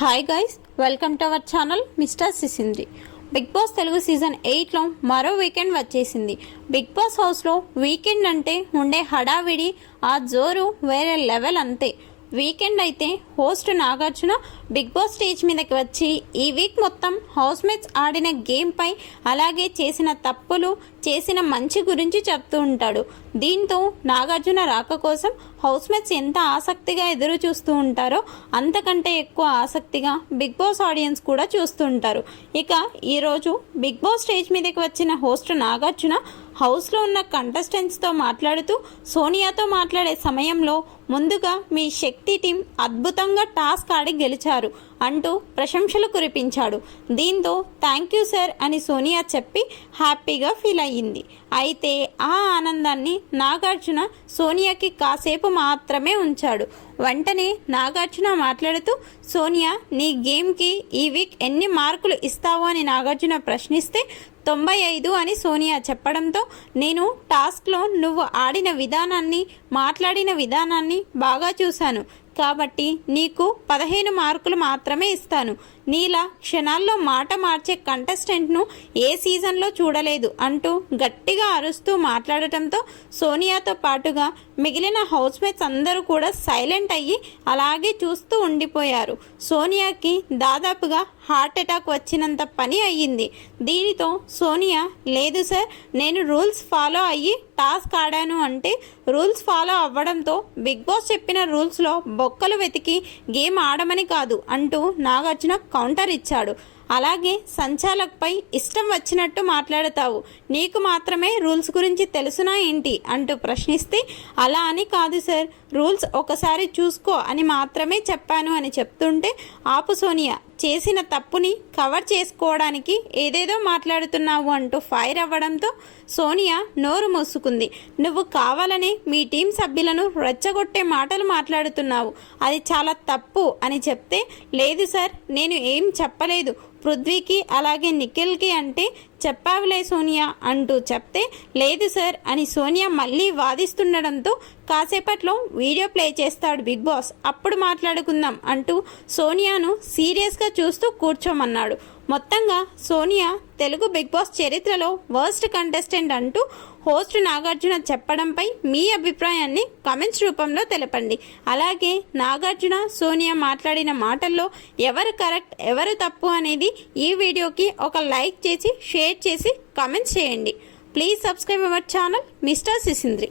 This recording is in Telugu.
Hi guys, welcome to our channel mister Sisindri. Bigg Boss Telugu season 8లో మరో వీకెండ్ వచ్చేసింది. బిగ్ బాస్ హౌస్లో వీకెండ్ అంటే ఉండే హడావిడి, ఆ జోరు వేరే లెవెల్ అంతే. వీకెండ్ అయితే host Nagarjuna Bigg Boss stage మీదకి వచ్చి ఈ వీక్ మొత్తం హౌస్ మేట్స్ ఆడిన గేమ్పై, అలాగే చేసిన తప్పులు, చేసిన మంచి గురించి చెప్తూ ఉంటాడు. దీంతో నాగార్జున రాక కోసం హౌస్ మేట్స్ ఎంత ఆసక్తిగా ఎదురు చూస్తూ ఉంటారో అంతకంటే ఎక్కువ ఆసక్తిగా బిగ్ బాస్ ఆడియన్స్ కూడా చూస్తూ ఉంటారు. ఇక ఈరోజు బిగ్ బాస్ స్టేజ్ మీదకి వచ్చిన హోస్ట్ నాగార్జున హౌస్లో ఉన్న కంటెస్టెంట్స్తో మాట్లాడుతూ సోనియాతో మాట్లాడే సమయంలో ముందుగా మీ శక్తి టీం అద్భుతంగా టాస్క్ ఆడి గెలిచారు అంటూ ప్రశంసలు కురిపించాడు. దీంతో థ్యాంక్ యూ సార్ అని సోనియా చెప్పి హ్యాపీగా ఫీల్ అయ్యింది. అయితే ఆ ఆనందాన్ని నాగార్జున సోనియాకి కాసేపు మాత్రమే ఉంచాడు. వెంటనే నాగార్జున మాట్లాడుతూ, సోనియా, నీ గేమ్కి ఈ వీక్ ఎన్ని మార్కులు ఇస్తావు అని నాగార్జున ప్రశ్నిస్తే 95 అని సోనియా చెప్పడంతో, నేను టాస్క్లో నువ్వు ఆడిన విధానాన్ని, మాట్లాడిన విధానాన్ని బాగా చూశాను కాబట్టి నీకు 15 మార్కులు మాత్రమే ఇస్తాను. నీలా క్షణాల్లో మాట మార్చే కంటెస్టెంట్ను ఏ సీజన్లో చూడలేదు అంటూ గట్టిగా అరుస్తూ మాట్లాడటంతో సోనియాతో పాటుగా మిగిలిన హౌస్ మేట్స్ అందరూ కూడా సైలెంట్ అయ్యి అలాగే చూస్తూ ఉండిపోయారు. సోనియాకి దాదాపుగా హార్ట్ అటాక్ వచ్చినంత పని అయ్యింది. దీనితో సోనియా, లేదు సార్, నేను రూల్స్ ఫాలో అయ్యి టాస్క్ ఆడాను అంటే రూల్స్ ఫాలో అవ్వడంతో బిగ్ బాస్ చెప్పిన రూల్స్లో బొక్కలు వెతికి గేమ్ ఆడమని కాదు అంటూ నాగార్జున కౌంటర్ ఇచ్చాడు. అలాగే సంచాలక్పై ఇష్టం వచ్చినట్టు మాట్లాడతావు, నీకు మాత్రమే రూల్స్ గురించి తెలుసునా ఏంటి అంటూ ప్రశ్నిస్తే, అలా అని కాదు సార్, రూల్స్ ఒకసారి చూసుకో అని మాత్రమే చెప్పాను అని చెప్తుంటే, ఆపు సోనియా, చేసిన తప్పుని కవర్ చేసుకోవడానికి ఏదేదో మాట్లాడుతున్నావు అంటూ ఫైర్ అవ్వడంతో సోనియా నోరు మూసుకుంది. నువ్వు కావాలని మీ టీం సభ్యులను రెచ్చగొట్టే మాటలు మాట్లాడుతున్నావు, అది చాలా తప్పు అని చెప్తే, లేదు సార్, నేను ఏం చెప్పలేదు, పృథ్వీకి అలాగే నిఖిల్కి అంటే చెప్పావులే సోనియా అంటూ చెప్తే, లేదు సార్ అని సోనియా మళ్ళీ వాదిస్తుండడంతో కాసేపట్లో వీడియో ప్లే చేస్తాడు బిగ్ బాస్, అప్పుడు మాట్లాడుకుందాం అంటూ సోనియాను సీరియస్గా చూస్తూ కూర్చోమన్నాడు. మొత్తంగా సోనియా తెలుగు బిగ్ బాస్ చరిత్రలో వర్స్ట్ కంటెస్టెంట్ అంటూ హోస్ట్ నాగార్జున చెప్పడంపై మీ అభిప్రాయాన్ని కామెంట్స్ రూపంలో తెలపండి. అలాగే నాగార్జున, సోనియా మాట్లాడిన మాటల్లో ఎవరు కరెక్ట్, ఎవరు తప్పు అనేది ఈ వీడియోకి ఒక లైక్ చేసి, షేర్ చేసి కామెంట్స్ చేయండి. Please subscribe our channel mister సిసింద్రి.